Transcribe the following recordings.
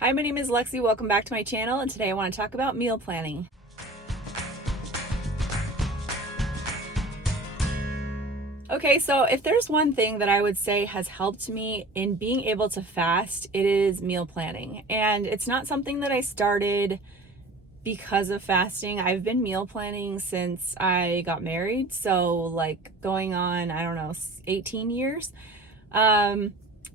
Hi, my name is Lexi. Welcome back to my channel, and today I want to talk about meal planning. Okay, so if there's one thing that I would say has helped me in being able to fast, it is meal planning. And it's not something that I started because of fasting. I've been meal planning since I got married, so like going on, I don't know, 18 years.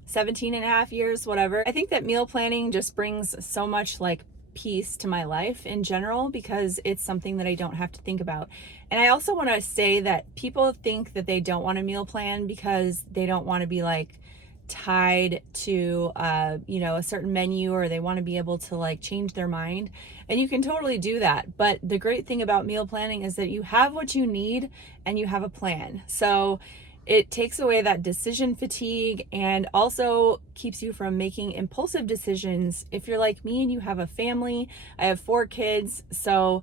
17 and a half years, whatever. I think that meal planning just brings so much like peace to my life in general because it's something that I don't have to think about. And I also want to say that people think that they don't want to meal plan because they don't want to be like tied to a certain menu, or they want to be able to like change their mind. And you can totally do that, but the great thing about meal planning is that you have what you need and you have a plan. So it takes away that decision fatigue and also keeps you from making impulsive decisions. If you're like me and you have a family, I have 4 kids. So,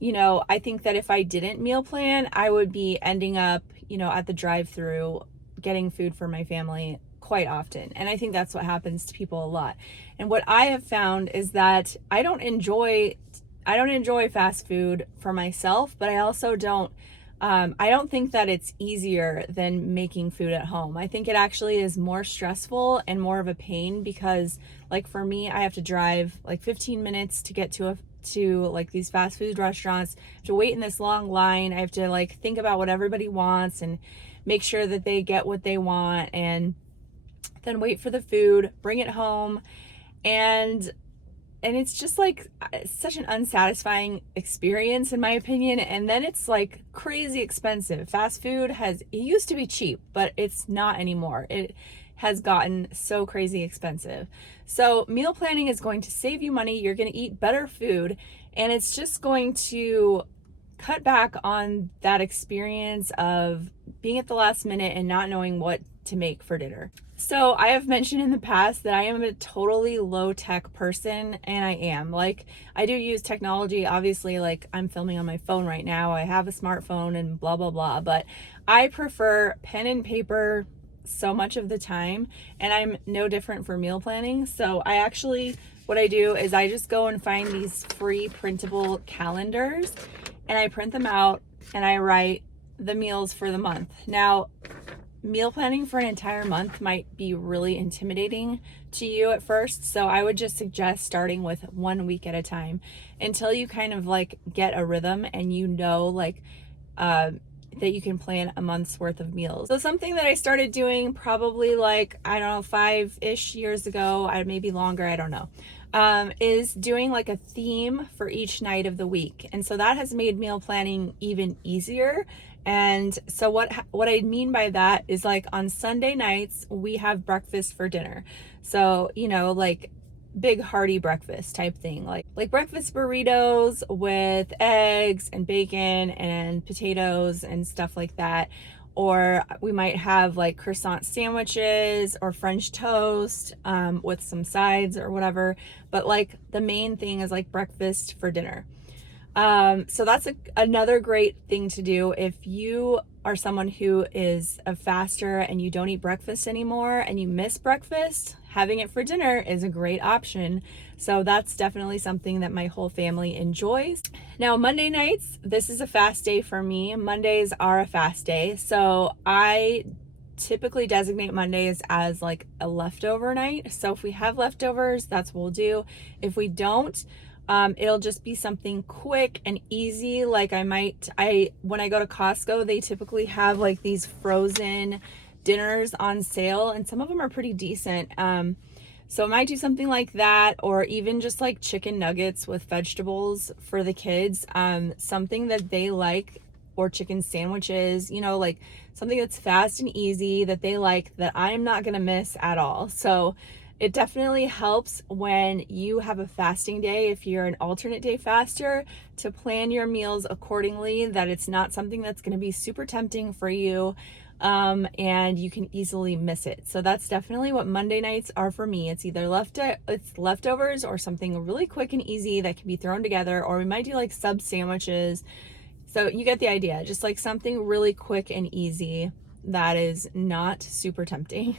I think that if I didn't meal plan, I would be ending up, at the drive-through getting food for my family quite often. And I think that's what happens to people a lot. And what I have found is that I don't enjoy fast food for myself, but I don't think that it's easier than making food at home. I think it actually is more stressful and more of a pain because, like, for me, I have to drive like 15 minutes to get to like these fast food restaurants. I have to wait in this long line. I have to like think about what everybody wants and make sure that they get what they want, and then wait for the food, bring it home, and it's just like such an unsatisfying experience in my opinion. And then it's like crazy expensive. Fast food it used to be cheap, but it's not anymore. It has gotten so crazy expensive. So meal planning is going to save you money. You're going to eat better food, and it's just going to cut back on that experience of being at the last minute and not knowing what to make for dinner. So I have mentioned in the past that I am a totally low tech person, and I am. Like, I do use technology, obviously, like I'm filming on my phone right now. I have a smartphone and blah, blah, blah, but I prefer pen and paper so much of the time, and I'm no different for meal planning. So what I do is I just go and find these free printable calendars, and I print them out and I write the meals for the month. Now, meal planning for an entire month might be really intimidating to you at first, so I would just suggest starting with 1 week at a time until you kind of like get a rhythm and that you can plan a month's worth of meals. So something that I started doing probably like, I don't know, 5-ish years ago, maybe longer, I don't know, is doing like a theme for each night of the week. And so that has made meal planning even easier. And so what I mean by that is, like, on Sunday nights, we have breakfast for dinner. So, like big hearty breakfast type thing, like breakfast burritos with eggs and bacon and potatoes and stuff like that. Or we might have like croissant sandwiches or French toast with some sides or whatever. But like the main thing is like breakfast for dinner. So that's another great thing to do if you are someone who is a faster and you don't eat breakfast anymore and you miss breakfast. Having it for dinner is a great option. So that's definitely something that my whole family enjoys. Now, Monday nights, this is a fast day for me. Mondays are a fast day. So I typically designate Mondays as like a leftover night. So if we have leftovers, that's what we'll do. If we don't, it'll just be something quick and easy. Like when I go to Costco, they typically have like these frozen dinners on sale, and some of them are pretty decent. So I might do something like that, or even just like chicken nuggets with vegetables for the kids, something that they like, or chicken sandwiches, like something that's fast and easy that they like, that I'm not gonna miss at all. So it definitely helps when you have a fasting day, if you're an alternate day faster, to plan your meals accordingly, that it's not something that's going to be super tempting for you, and you can easily miss it. So that's definitely what Monday nights are for me. It's either leftovers or something really quick and easy that can be thrown together, or we might do like sub sandwiches. So you get the idea, just like something really quick and easy that is not super tempting.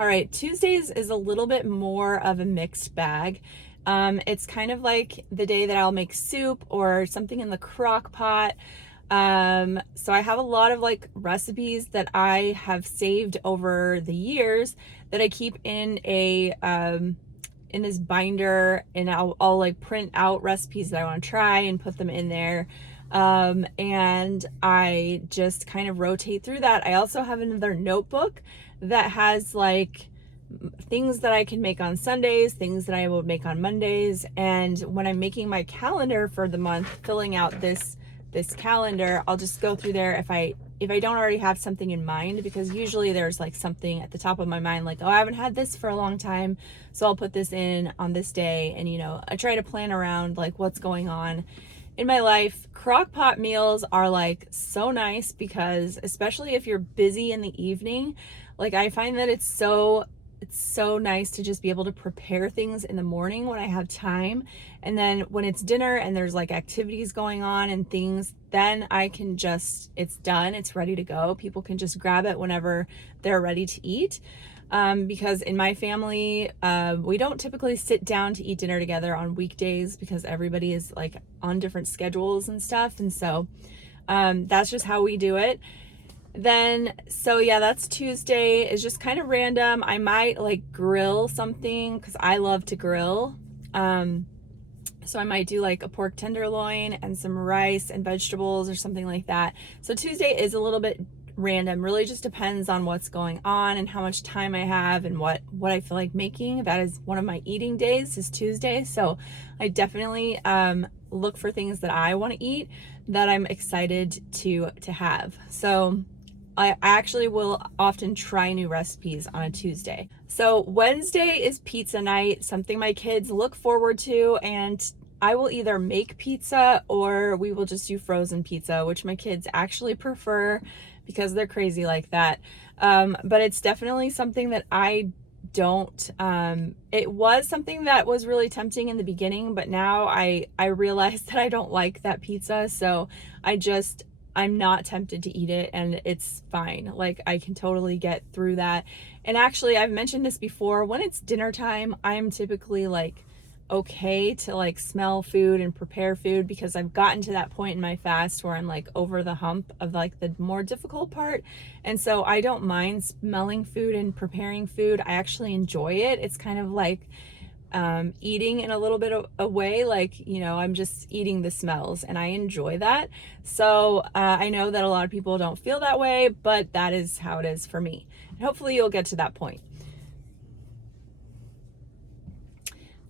All right, Tuesdays is a little bit more of a mixed bag. It's kind of like the day that I'll make soup or something in the crock pot. So I have a lot of like recipes that I have saved over the years that I keep in this binder, and I'll like print out recipes that I want to try and put them in there. And I just kind of rotate through that. I also have another notebook that has like things that I can make on Sundays, things that I will make on Mondays. And when I'm making my calendar for the month, filling out this calendar, I'll just go through there if I don't already have something in mind, because usually there's like something at the top of my mind, like, oh, I haven't had this for a long time, so I'll put this in on this day. And I try to plan around like what's going on in my life. Crock pot meals are like so nice, because especially if you're busy in the evening, like I find that it's so nice to just be able to prepare things in the morning when I have time. And then when it's dinner and there's like activities going on and things, then it's done, it's ready to go. People can just grab it whenever they're ready to eat. Because in my family, we don't typically sit down to eat dinner together on weekdays, because everybody is like on different schedules and stuff. And so that's just how we do it. Then, so yeah, that's Tuesday. It's just kind of random. I might like grill something, because I love to grill. So I might do like a pork tenderloin and some rice and vegetables or something like that. So Tuesday is a little bit random. Really just depends on what's going on and how much time I have and what I feel like making. That is one of my eating days, is Tuesday. So I definitely look for things that I want to eat, that I'm excited to have. So I actually will often try new recipes on a Tuesday. So Wednesday is pizza night, something my kids look forward to, and I will either make pizza or we will just do frozen pizza, which my kids actually prefer because they're crazy like that. But it's definitely something that I don't. It was something that was really tempting in the beginning, but now I realize that I don't like that pizza. So I'm not tempted to eat it, and it's fine. Like I can totally get through that. And actually, I've mentioned this before, when it's dinner time, I'm typically like okay to like smell food and prepare food, because I've gotten to that point in my fast where I'm like over the hump of like the more difficult part. And so I don't mind smelling food and preparing food. I actually enjoy it. It's kind of like eating in a little bit of a way, like, I'm just eating the smells, and I enjoy that. So I know that a lot of people don't feel that way, but that is how it is for me. And hopefully you'll get to that point.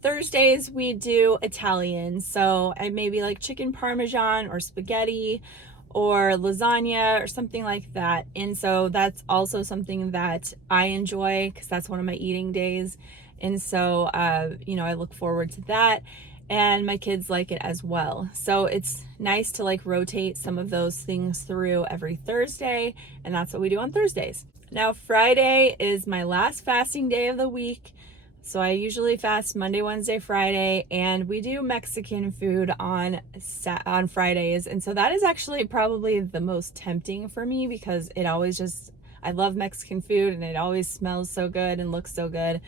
Thursdays we do Italian, so I maybe like chicken parmesan or spaghetti or lasagna or something like that. And so that's also something that I enjoy, because that's one of my eating days. And so I look forward to that, and my kids like it as well. So it's nice to like rotate some of those things through every Thursday, and that's what we do on Thursdays. Now Friday is my last fasting day of the week. So I usually fast Monday, Wednesday, Friday, and we do Mexican food on Fridays. And so that is actually probably the most tempting for me, because I love Mexican food, and it always smells so good and looks so good.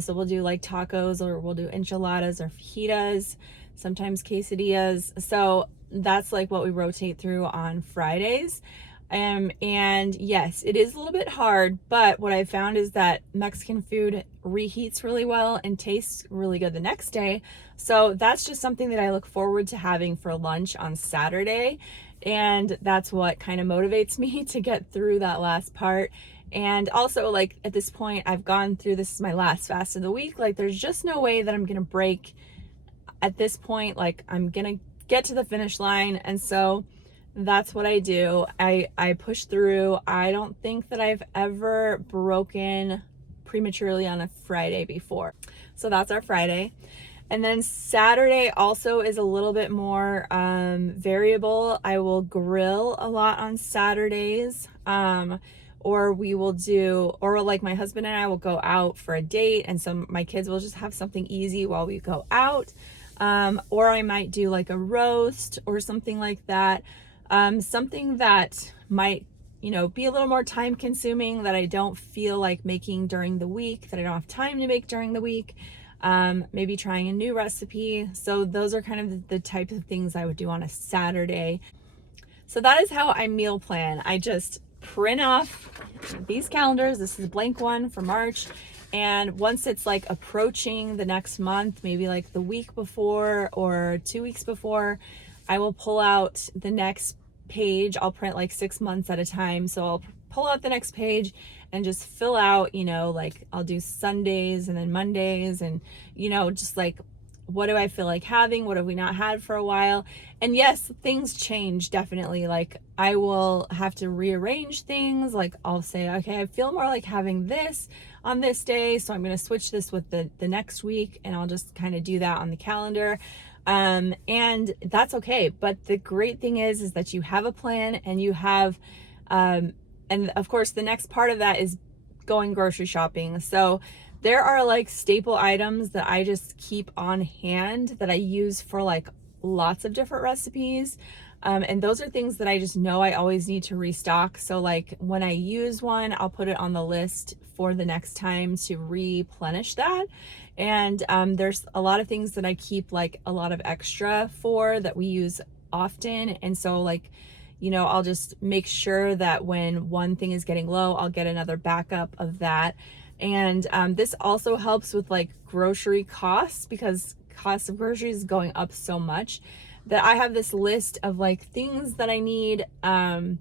So we'll do like tacos, or we'll do enchiladas or fajitas, sometimes quesadillas. So that's like what we rotate through on Fridays. And yes, it is a little bit hard, but what I found is that Mexican food reheats really well and tastes really good the next day. So that's just something that I look forward to having for lunch on Saturday. And that's what kind of motivates me to get through that last part. And also, like, at this point, I've gone through, this is my last fast of the week. Like, there's just no way that I'm going to break at this point. Like, I'm going to get to the finish line. And so that's what I do. I push through. I don't think that I've ever broken prematurely on a Friday before. So that's our Friday. And then Saturday also is a little bit more variable. I will grill a lot on Saturdays. Or like my husband and I will go out for a date, and so my kids will just have something easy while we go out. Or I might do like a roast or something like that. Something that might, be a little more time consuming, that I don't feel like making during the week, that I don't have time to make during the week. Maybe trying a new recipe. So those are kind of the type of things I would do on a Saturday. So that is how I meal plan. I just print off these calendars. This is a blank one for March. And once it's like approaching the next month, maybe like the week before or 2 weeks before, I will pull out the next page. I'll print like 6 months at a time. So I'll pull out the next page and just fill out, like I'll do Sundays and then Mondays and, just like, what do I feel like having? What have we not had for a while? And yes, things change definitely. Like I will have to rearrange things. Like I'll say, okay, I feel more like having this on this day, so I'm going to switch this with the next week, and I'll just kind of do that on the calendar. And that's okay. But the great thing is that you have a plan, and you have, and of course the next part of that is going grocery shopping. So there are like staple items that I just keep on hand that I use for like lots of different recipes. And those are things that I just know I always need to restock. So like when I use one, I'll put it on the list for the next time to replenish that. And there's a lot of things that I keep like a lot of extra for that we use often. And so like, I'll just make sure that when one thing is getting low, I'll get another backup of that. And this also helps with like grocery costs, because cost of groceries is going up so much that I have this list of like things that I need, that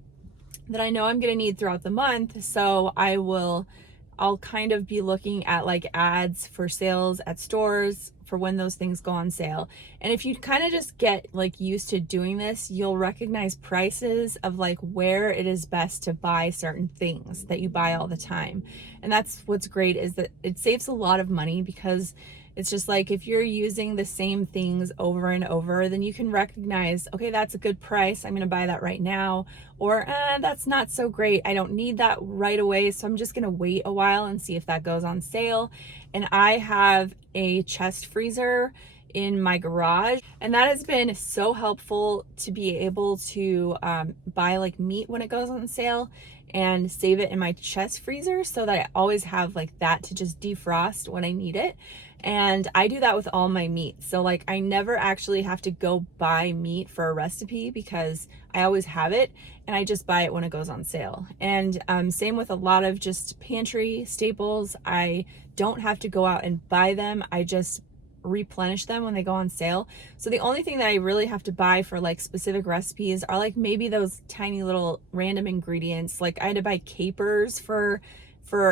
I know I'm going to need throughout the month. So I'll kind of be looking at like ads for sales at stores for when those things go on sale. And if you kind of just get like used to doing this, you'll recognize prices of like where it is best to buy certain things that you buy all the time. And that's what's great, is that it saves a lot of money, because it's just like if you're using the same things over and over, then you can recognize, okay, that's a good price, I'm going to buy that right now. Or that's not so great, I don't need that right away, so I'm just going to wait a while and see if that goes on sale. And I have a chest freezer in my garage, and that has been so helpful to be able to buy like meat when it goes on sale and save it in my chest freezer, so that I always have like that to just defrost when I need it. And I do that with all my meat. So like I never actually have to go buy meat for a recipe, because I always have it and I just buy it when it goes on sale. And same with a lot of just pantry staples. I don't have to go out and buy them. I just replenish them when they go on sale. So the only thing that I really have to buy for like specific recipes are like maybe those tiny little random ingredients. Like I had to buy capers for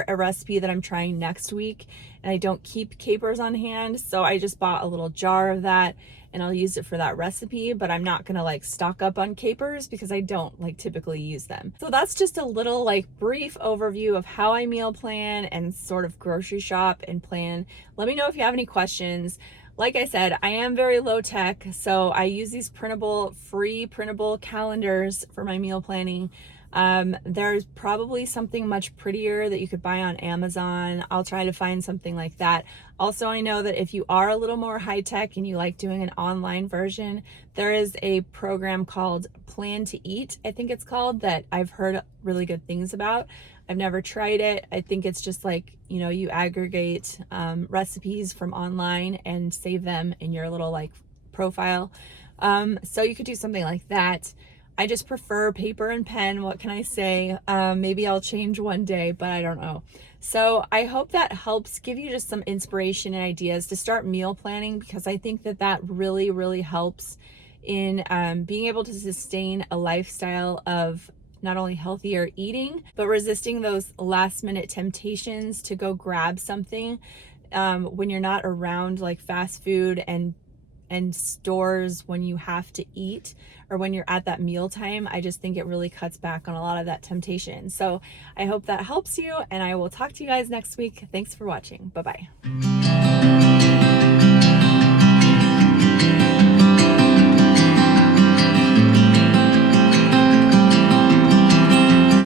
a recipe that I'm trying next week, and I don't keep capers on hand, so I just bought a little jar of that and I'll use it for that recipe. But I'm not gonna like stock up on capers because I don't like typically use them. So that's just a little like brief overview of how I meal plan and sort of grocery shop and plan. Let me know if you have any questions. Like I said, I am very low tech, so I use these free printable calendars for my meal planning. There's probably something much prettier that you could buy on Amazon. I'll try to find something like that. Also, I know that if you are a little more high tech and you like doing an online version, there is a program called Plan to Eat, I think it's called, that I've heard really good things about. I've never tried it. I think it's just like, you aggregate recipes from online and save them in your little like profile. So you could do something like that. I just prefer paper and pen. What can I say? Maybe I'll change one day, but I don't know. So I hope that helps give you just some inspiration and ideas to start meal planning, because I think that really, really helps in being able to sustain a lifestyle of not only healthier eating, but resisting those last minute temptations to go grab something when you're not around like fast food and stores when you have to eat, or when you're at that meal time. I just think it really cuts back on a lot of that temptation. So I hope that helps you, and I will talk to you guys next week. Thanks for watching. Bye-bye.